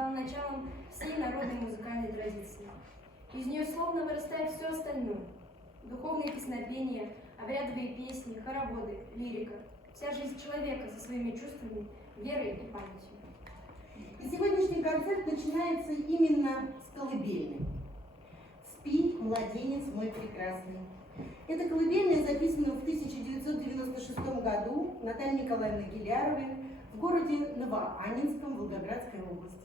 стала началом всей народной музыкальной традиции. Из нее словно вырастает все остальное. Духовные песнопения, обрядовые песни, хороводы, лирика. Вся жизнь человека со своими чувствами, верой и памятью. И сегодняшний концерт начинается именно с колыбельной. «Спи, младенец мой прекрасный». Эта колыбельная записана в 1996 году Натальей Николаевной Гиляровой в городе Новоаннинском Волгоградской области.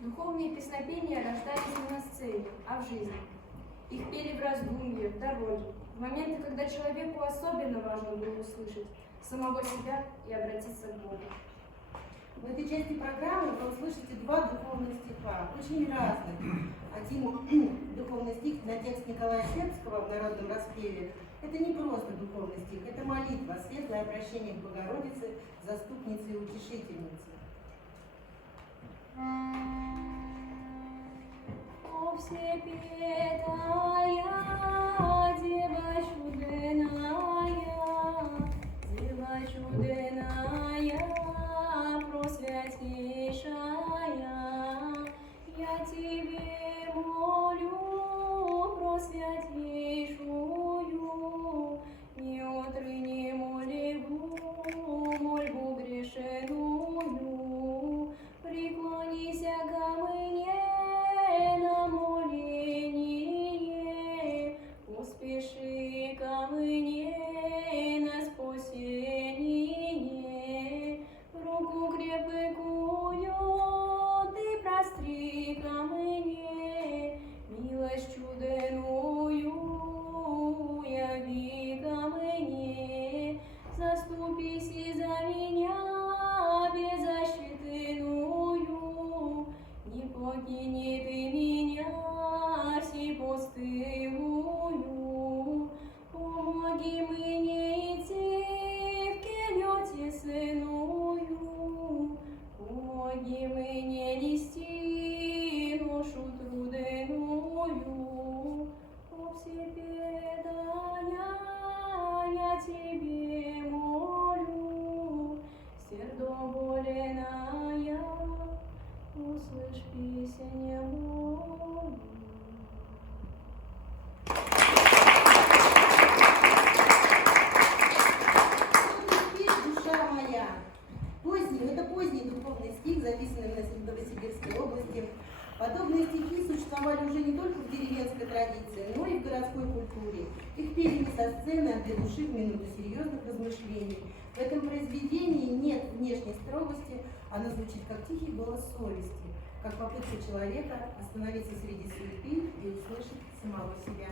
Духовные песнопения рождались не на сцене, а в жизни. Их пели в раздумье, в дороге, в моменты, когда человеку особенно важно было услышать самого себя и обратиться к Богу. В этой части программы вы услышите два духовных стиха, очень разных. Один духовный стих на текст Николая Сербского в народном распеве. Это не просто духовный стих, это молитва, светлое обращение к Богородице, заступнице и утешительнице. О, всепетая Дева чудная, просвятейшая, я тебе молю, просвятейшую, не отрыни мольбу грешеную, преклонися ко мне на моление, поспеши ко мне на спасение. не только в деревенской традиции, но и в городской культуре. Их пели не со сцены, а для души в минуту серьезных размышлений. В этом произведении нет внешней строгости, оно звучит как тихий голос совести, как попытка человека остановиться среди суеты и услышать самого себя.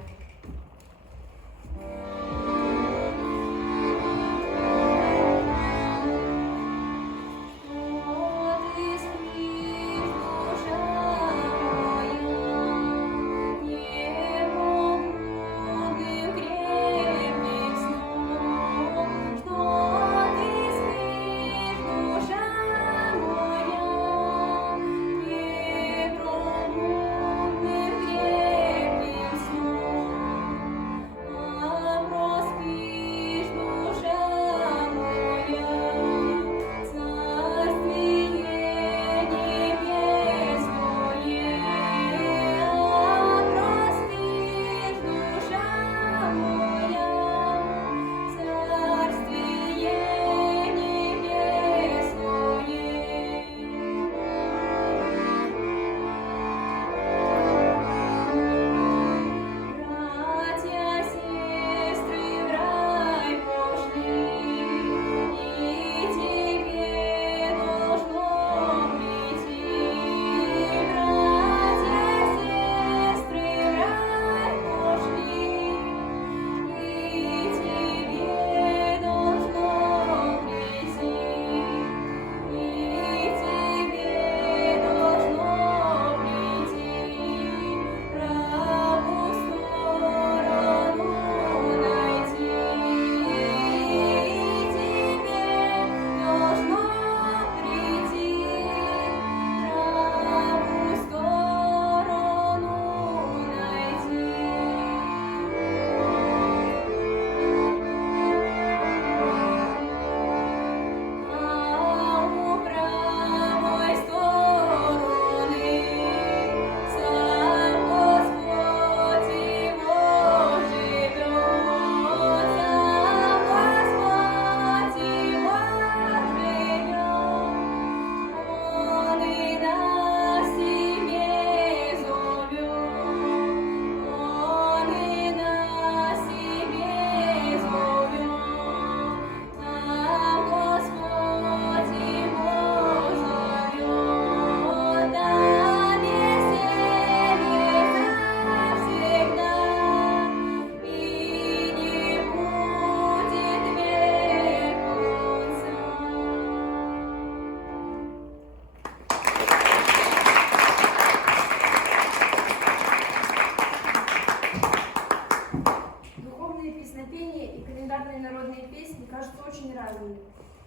народные песни кажутся очень разными,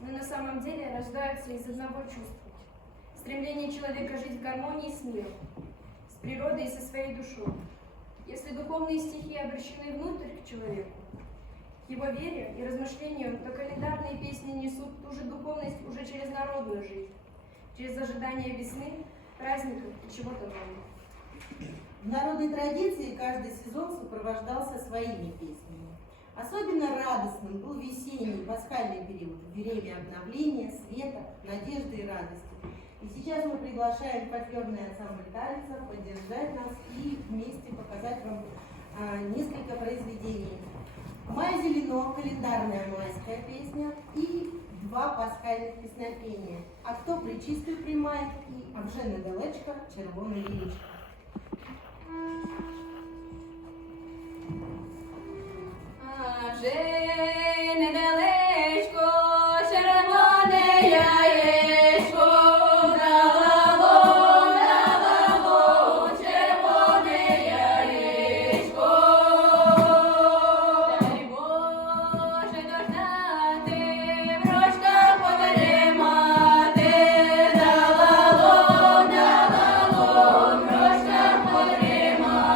но на самом деле рождаются из одного чувства. Стремление человека жить в гармонии с миром, с природой и со своей душой. Если духовные стихи обращены внутрь к человеку, к его вере и размышлению, то календарные песни несут ту же духовность уже через народную жизнь, через ожидание весны, праздников и чего-то нового. В народной традиции каждый сезон сопровождался своими песнями. Особенно радостным был весенний, пасхальный период, время обновления, света, надежды и радости. И сейчас мы приглашаем фольклорный ансамбль «Талица» поддержать нас и вместе показать вам несколько произведений. «Май зелено» – календарная майская песня, и два пасхальных песнопения. «А кто причистую приймает» и «А вже недалечко червона лілічка». А вже недалечко червоне яєчко дало червоне яєчко. Дай Боже дождати, в рочках потримати, дало в рочках потримати.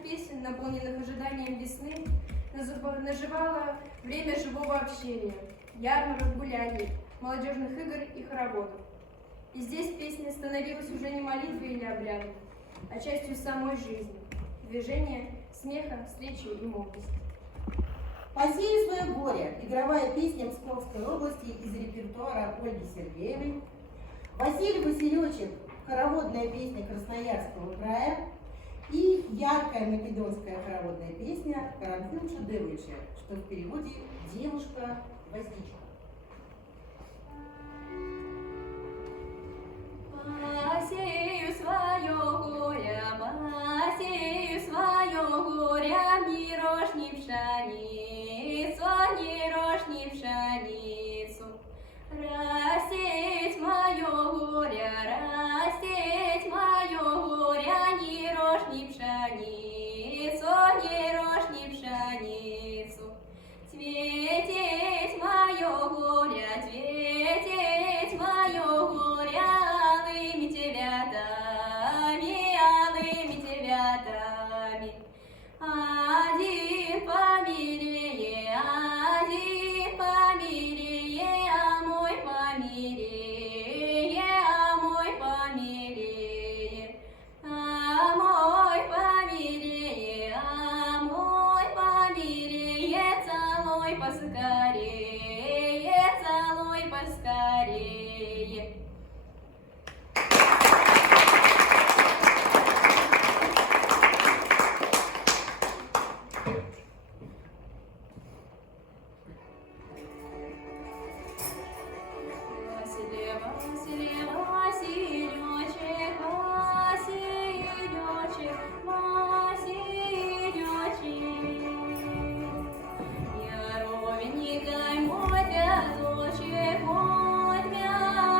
прекрасных песен, наполненных ожиданием весны, наживало время живого общения, ярмарок, гуляний, молодежных игр и хороводов. И здесь песня становилась уже не молитвой или обрядом, а частью самой жизни, движения, смеха, встречи и молодости. «Посею свое горе» – игровая песня Псковской области из репертуара Ольги Сергеевой. «Василий Васильевич» – хороводная песня Красноярского края. И яркая македонская хороводная песня «Карантин Шедевича», что в переводе «Девушка-гвоздичка». Посею свое горе, посею свое горе, ни рожь, ни пшеницу, ни рожь, ни пшеницу. Рассеять мое горе, рассеять мое горе, ни рожь, ни пшеницу, ни рожь, ни пшеницу. Цвететь мое горе, цвететь мое горе, алыми телятами, алыми телятами. Один помилее, один помилее, а мой помилее, а мой помилее, а мой помилее, а мой помилее, целуй поскорее, целуй поскорее. Василий, Василечек, Василечек, Василечек. Я ровненькой мой пяточек, мой пяточек.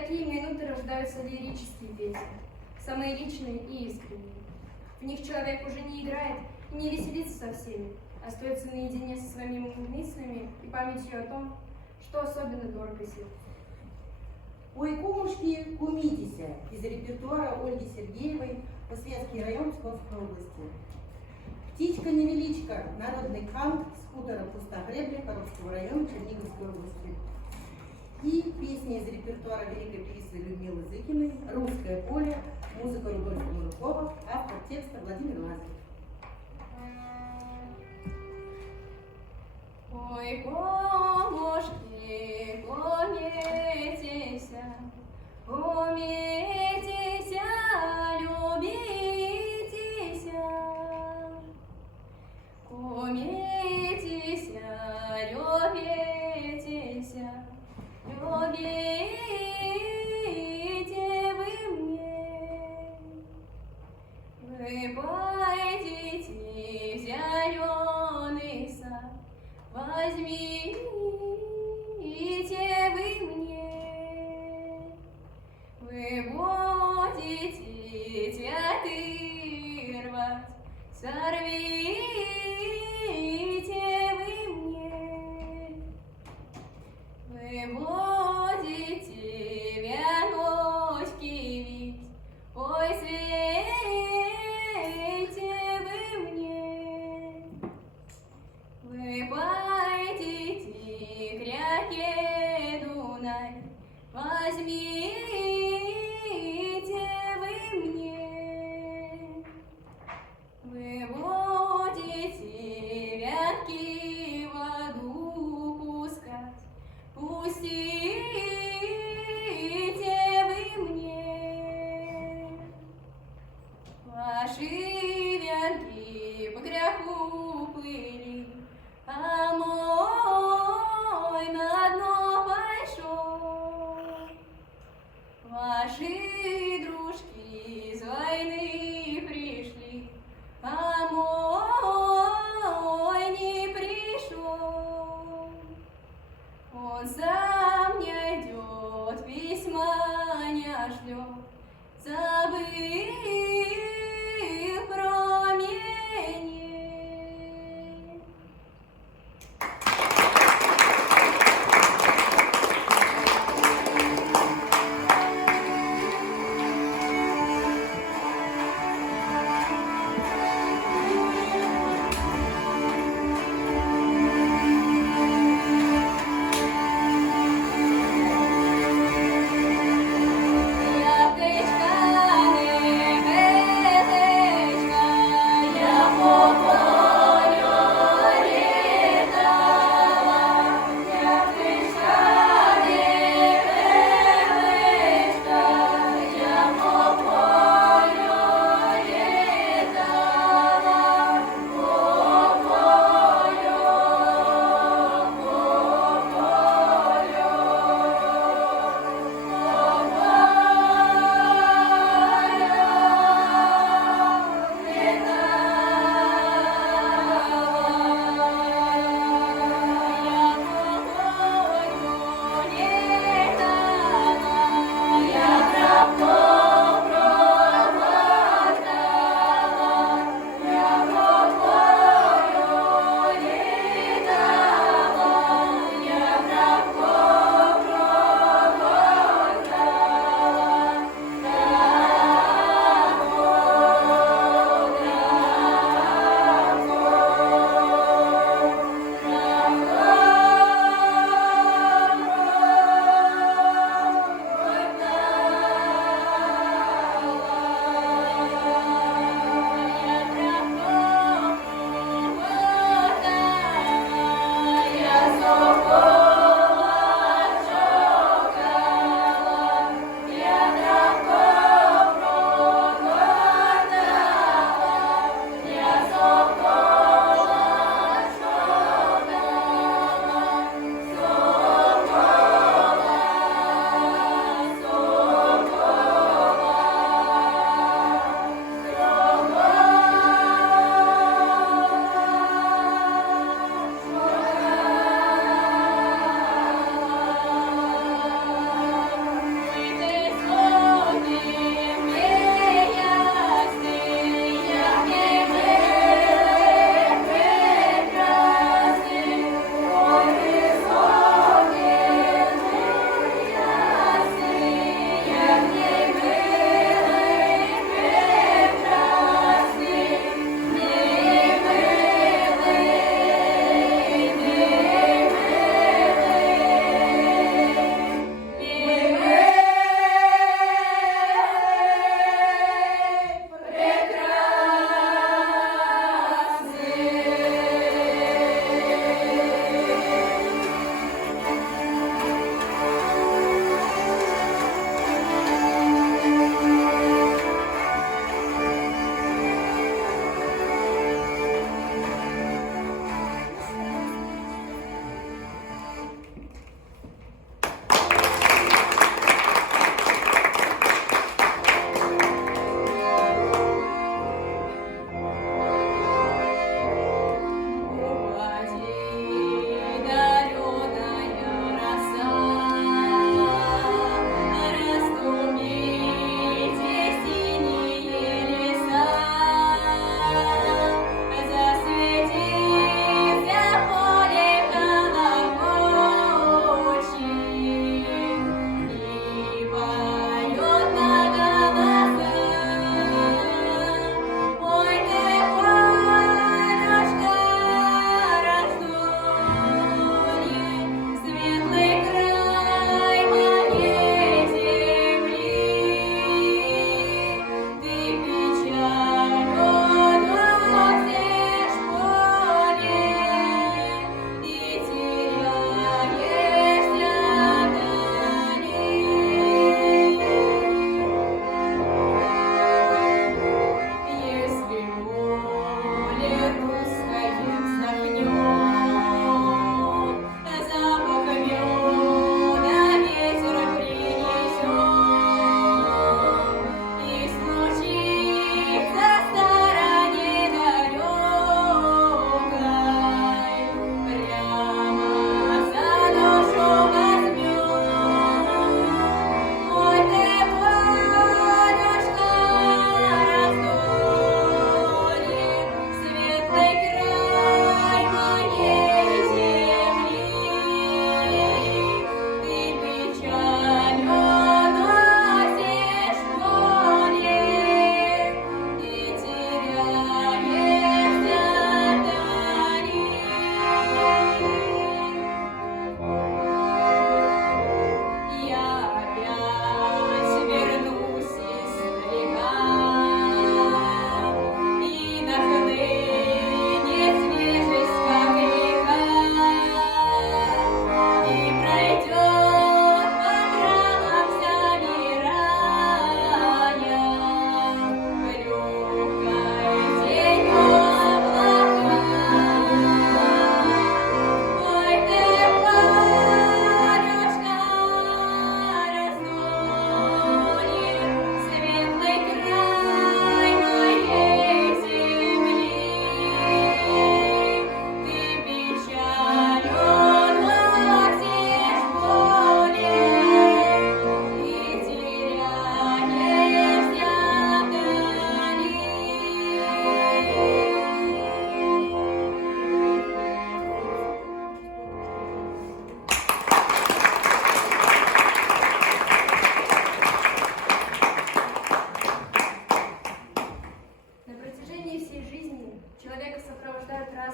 такие минуты рождаются лирические песни, самые личные и искренние. В них человек уже не играет и не веселится со всеми, а остается наедине со своими мыслями и памятью о том, что особенно дорого сердцу. Ой, кумушки, кумитеся из репертуара Ольги Сергеевой, Святский район Псковской области. Птичка-невеличка, народный кант с хутора Пустогребля Коровского района Черниговской области. И песни из репертуара великой певицы Людмилы Зыкиной «Русское поле», музыка Рудольфа Мурукова, автор текста Владимир Лазарев. Ой, комушки, кометеся, кометеся, любитеся, кометеся, любитеся, любите вы мне. Вы пойдите в зеленый сад, возьмите вы мне. Вы будете цветы рвать, сорвите вы мне. Вы будете веночки вить, ой, свейте вы мне. Вы пойдите к реке Дунай, возьмите вы мне. Вы будете вятки в воду пускать, пустите вы мне. Ваши вятки по гряху плыли, а мой на дно пошел. Ваши дружки из войны пришли, а мой не пришел. Он сам не идет, письма не шлет, забыл про меня.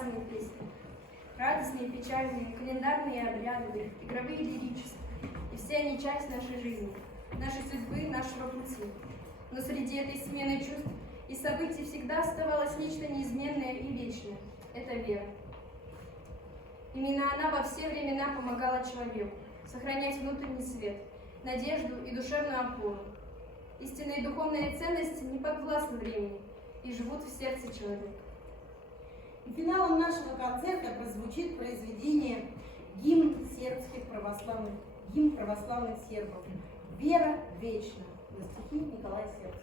разные песни. Радостные, печальные, календарные и обрядовые, игровые и лирические. И все они часть нашей жизни, нашей судьбы, нашего пути. Но среди этой смены чувств и событий всегда оставалось нечто неизменное и вечное. Это вера. Именно она во все времена помогала человеку сохранять внутренний свет, надежду и душевную опору. Истинные духовные ценности не подвластны времени и живут в сердце человека. И финалом нашего концерта прозвучит произведение гимн православных сербов «Вера вечна» на стихи Николая Сербского.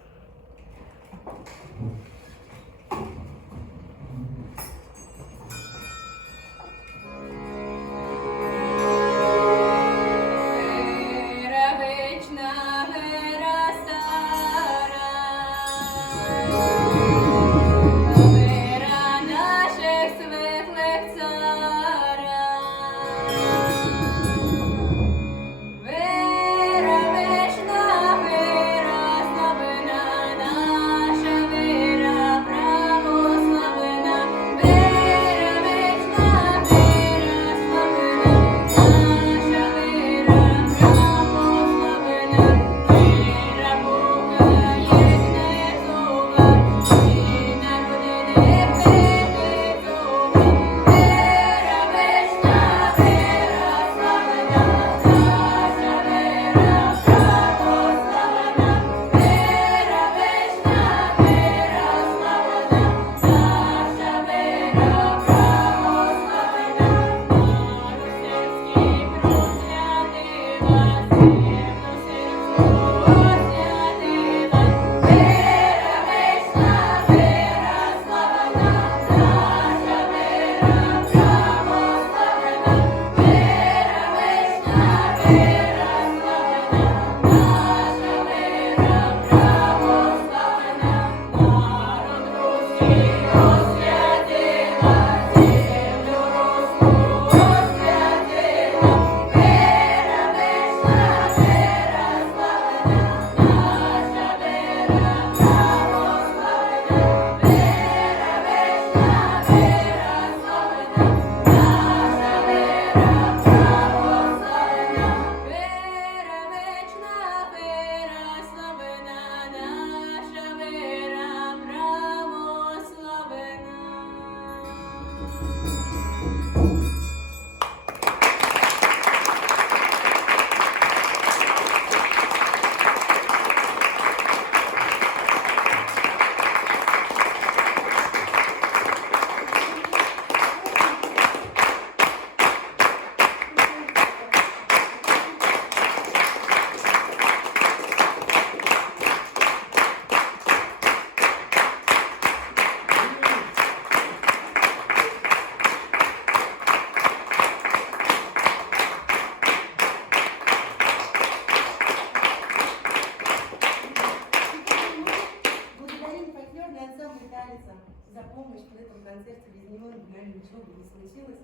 За помощь в этом концерте, без него, наверное, ничего бы не случилось.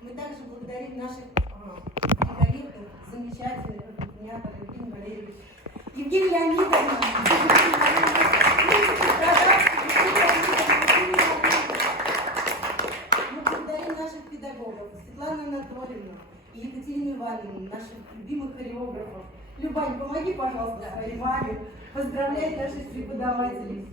Мы также благодарим наших коллег, замечательных аккомпаниаторов Евгений Валерьевич, Евгений Леонидович, мы благодарим наших педагогов, Светлану Анатольевну и Екатерину Ивановну, наших любимых хореографов. Любань, помоги, пожалуйста, своей маме поздравлять наших преподавателей.